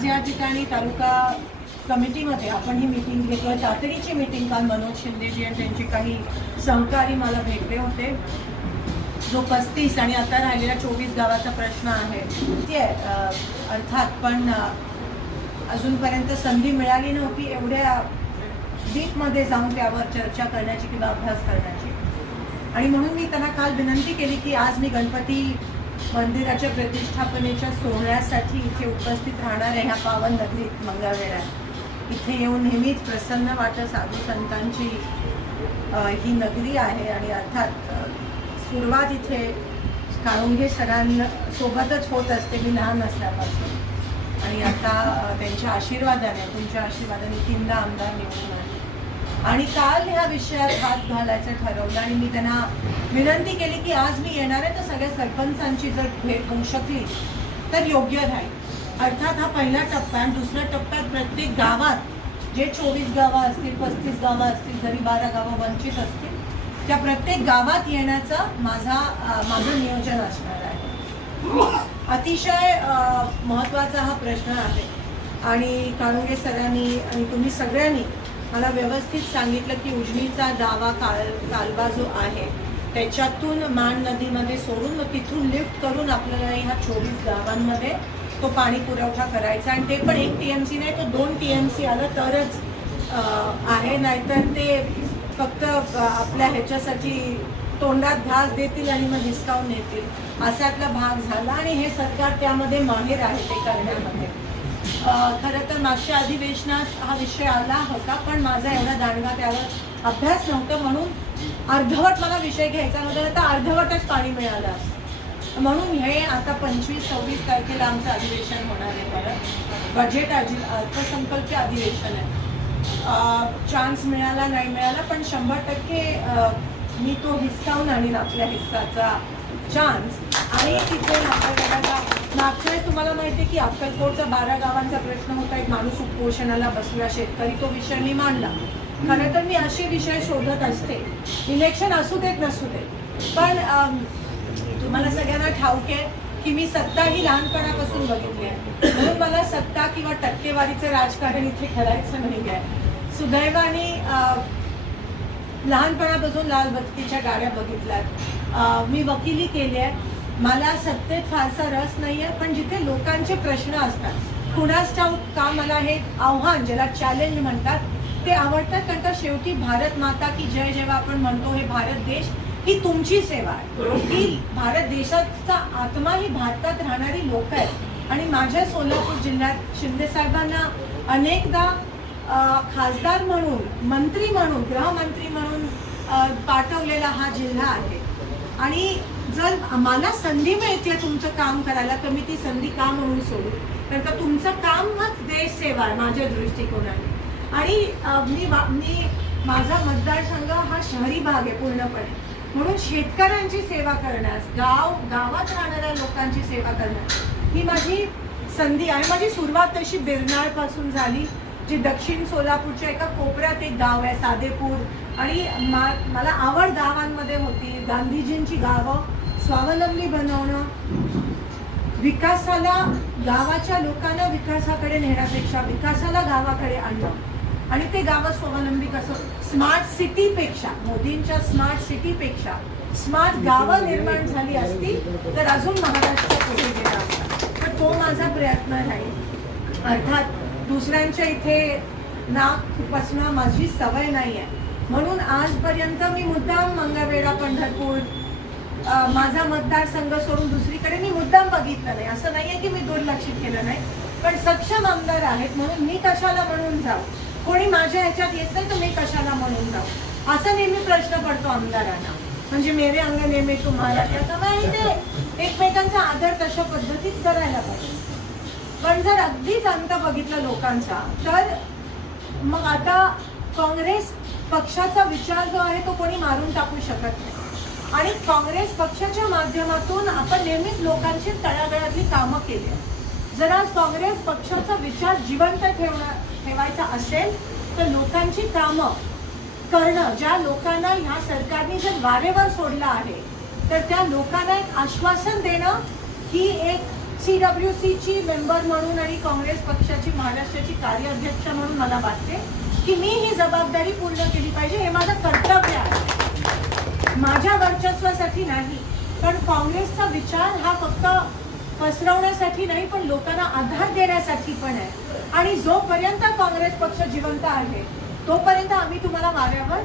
आज या ठिकाणी तालुका कमिटीमध्ये आपण ही मीटिंग घेतोय. तातडीची मीटिंग काल मनोज शिंदेजी आणि त्यांचे काही सहकारी मला भेटले होते. जो 35 आणि आता राहिलेला 24 गावाचा प्रश्न आहे ते अर्थात पण अजूनपर्यंत संधी मिळाली नव्हती एवढ्या डीपमध्ये जाऊन त्यावर चर्चा करण्याची किंवा अभ्यास करण्याची. आणि म्हणून मी त्यांना काल विनंती केली की आज मी गणपती मंदिराच्या प्रतिष्ठापनेच्या सोहळ्यासाठी इथे उपस्थित राहणार आहे. ह्या पावन नगरीत मंगळवेढा इथे येऊन नेहमीच प्रसन्न वाटतं. साधू संतांची ही नगरी आहे आणि अर्थात सुरुवात इथे काळुंगे सरांसोबतच होत असते मी लहान असल्यापासून. आणि आता त्यांच्या आशीर्वादाने तुमच्या आशीर्वादाने 3दा आमदार निवडून आहे. आणि काल ह्या विषयात हात घालायचं ठरवलं आणि मी त्यांना विनंती केली की आज मी येणार आहे तर सगळ्या सरपंचांची जर भेट होऊ शकली तर योग्य राहील. अर्थात हा पहिला टप्पा आणि दुसऱ्या टप्प्यात प्रत्येक गावात जे 24 गावं असतील 35 गावं असतील जरी 12 गावं वंचित असतील त्या प्रत्येक गावात येण्याचं माझं नियोजन असणार आहे. अतिशय महत्त्वाचा हा प्रश्न आहे. आणि काळुंगे सरांनी आणि तुम्ही सगळ्यांनी मला व्यवस्थित सांगितलं की उजनीचा दावा कालवा जो आहे त्याच्यातून मान नदीमध्ये सोडून मग तिथून लिफ्ट करून आपल्याला ह्या 24 गावांमध्ये तो पाणी पुरवठा करायचा. आणि ते पण 1 TMC नाही तो 2 TMC आलं तरच आहे. नाहीतर ते फक्त आपल्या ह्याच्यासाठी तोंडात घास देतील आणि मग हिसकावून नेतील असातला भाग झाला. आणि हे सरकार त्यामध्ये माहिर आहे ते करण्यामध्ये. खरं तर मागच्या अधिवेशनात हा विषय आला होता पण माझा एवढा दांडगा त्यावर अभ्यास नव्हता म्हणून अर्धवट मला विषय घ्यायचा नव्हता तर अर्धवटच पाणी मिळालं असं. म्हणून हे आता 25-26 तारखेला आमचं अधिवेशन होणार आहे. परत बजेट अर्थसंकल्प अधिवेशन आहे. चान्स मिळाला नाही मिळाला पण 100% मी तो हिसकावून आणीन आपल्या हिस्साचा चान्स. आणि तिथे मागच्या वेळेस तुम्हाला माहिती आहे की अक्कलकोटचा 12 गावांचा प्रश्न होता. एक माणूस उपोषणाला बसला शेतकरी तो विषय मी मांडला. खरं तर मी असे विषय शोधत असते इलेक्शन असू देत नसू देत. पण तुम्हाला सगळ्यांना ठाऊक आहे की मी सत्ता ही लहानपणापासून बघितली आहे म्हणून मला सत्ता किंवा टक्केवारीचं राजकारण इथे करायचं नाही आहे. सुदैवाने लहानपणापासून लाल बत्तीच्या गाड्या बघितल्यात. मी वकिली केली आहे. मला सत्तेत फारसा रस नाही आहे पण जिथे लोकांचे प्रश्न असतात कुणास ठाऊक का मला हे आव्हान ज्याला चॅलेंज म्हणतात ते आवडतात. कारण का शेवटी भारत माता की जय जेव्हा आपण म्हणतो हे भारत देश ही तुमची सेवा आहे. ही भारत देशाचा आत्मा ही भारतात राहणारी लोक आहेत. आणि माझ्या सोलापूर जिल्ह्यात शिंदे साहेबांना अनेकदा खासदार म्हणून मंत्री म्हणून गृहमंत्री म्हणून पाठवलेला हा जिल्हा आहे. आणि जर मला संधी मिळते तुमचं काम करायला तर मी ती संधी का म्हणून सोडू. कारण का तुमचं कामच देश सेवा आहे माझ्या दृष्टिकोनाने. आणि मी माझा मतदारसंघ हा शहरी भाग आहे पूर्णपणे म्हणून शेतकऱ्यांची सेवा करण्यास गावात राहणाऱ्या लोकांची सेवा करण्यास ही माझी संधी आहे. माझी सुरुवात तशी बिरनाळपासून झाली जी दक्षिण सोलापूरच्या एका कोपऱ्यात एक गाव आहे सादेपूर. आणि मला आवड गावांमध्ये होती. गांधीजींची गावं स्वावलंबी बनवणं विकासाला गावाच्या लोकांना विकासाकडे नेण्यापेक्षा विकासाला गावाकडे आणणं आणि ते गावं स्वावलंबी कसं स्मार्ट सिटीपेक्षा मोदींच्या स्मार्ट सिटीपेक्षा स्मार्ट गावं निर्माण झाली असती तर अजून महाराष्ट्र पुढे गेला असता. तर तो माझा प्रयत्न राहील. अर्थात दुसऱ्यांच्या इथे नाक खुपसणं माझी सवय नाही आहे म्हणून आजपर्यंत मी मुद्दाम मंगळवेढा पंढरपूर माझा मतदारसंघ सोडून दुसरीकडे मी मुद्दाम बघितलं नाही. असं नाही आहे की मी दुर्लक्षित केलं नाही पण सक्षम आमदार आहेत म्हणून मी कशाला म्हणून जाऊ. कोणी माझ्या ह्याच्यात येत नाही तर मी कशाला म्हणून जाऊ असा नेहमी प्रश्न पडतो आमदारांना. म्हणजे मेरे अंगणे में तुम्हाला त्याच्यामुळे ते एकमेकांचा आदर तशा पद्धतीत करायला पाहिजे. पण जर अगदीच अंत बघितला लोकांचा तर मग आता काँग्रेस पक्षाचा विचार जो आहे तो कोणी मारून टाकू शकत नाही. आणि काँग्रेस पक्षाच्या माध्यमातून आपण नेहमीच लोकांची तळागाळातली कामं केली. जर आज काँग्रेस पक्षाचा विचार जिवंत ठेवायचा असेल तर लोकांची कामं करणं ज्या लोकांना ह्या सरकारने जर वारेवर सोडलं आहे तर त्या लोकांना एक आश्वासन देणं ही एक CWCची मेंबर म्हणून आणि काँग्रेस पक्षाची महाराष्ट्राची कार्याध्यक्ष म्हणून मला वाटते की मी ही जबाबदारी पूर्ण केली पाहिजे. हे माझं कर्तव्य आहे, माझ्या वर्चस्वासाठी नाही. पण काँग्रेसचा विचार हा फक्त पसरवण्यासाठी नाही, पण लोकांना आधार देण्यासाठी पण आहे. आणि जोपर्यंत काँग्रेस पक्ष जिवंत आहे तोपर्यंत आम्ही तुम्हाला वाऱ्यावर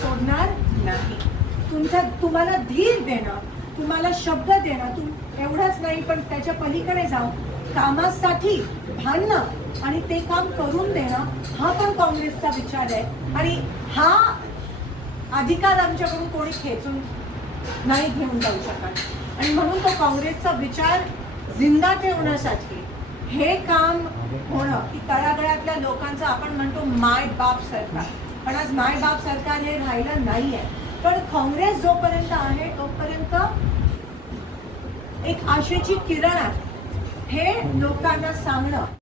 सोडणार नाही. तुम्हाला धीर देणं, तुम्हाला शब्द देणं, एवढंच नाही पण त्याच्या पलीकडे जाऊन कामासाठी भांडणं आणि ते काम करून देणं हा पण काँग्रेसचा विचार आहे. आणि हा अधिकार आमच्याकडून कोणी खेचून नाही घेऊन जाऊ शकत. आणि म्हणून तो काँग्रेसचा विचार जिंदा ठेवण्यासाठी हे काम होणं की तळागाळातल्या लोकांचं आपण म्हणतो माय बाप सरकार, पण आज माय बाप सरकार हे राहिलं नाहीये. पण काँग्रेस जोपर्यंत आहे तोपर्यंत एक आशेची किरण आहे हे लोकांना सांगणं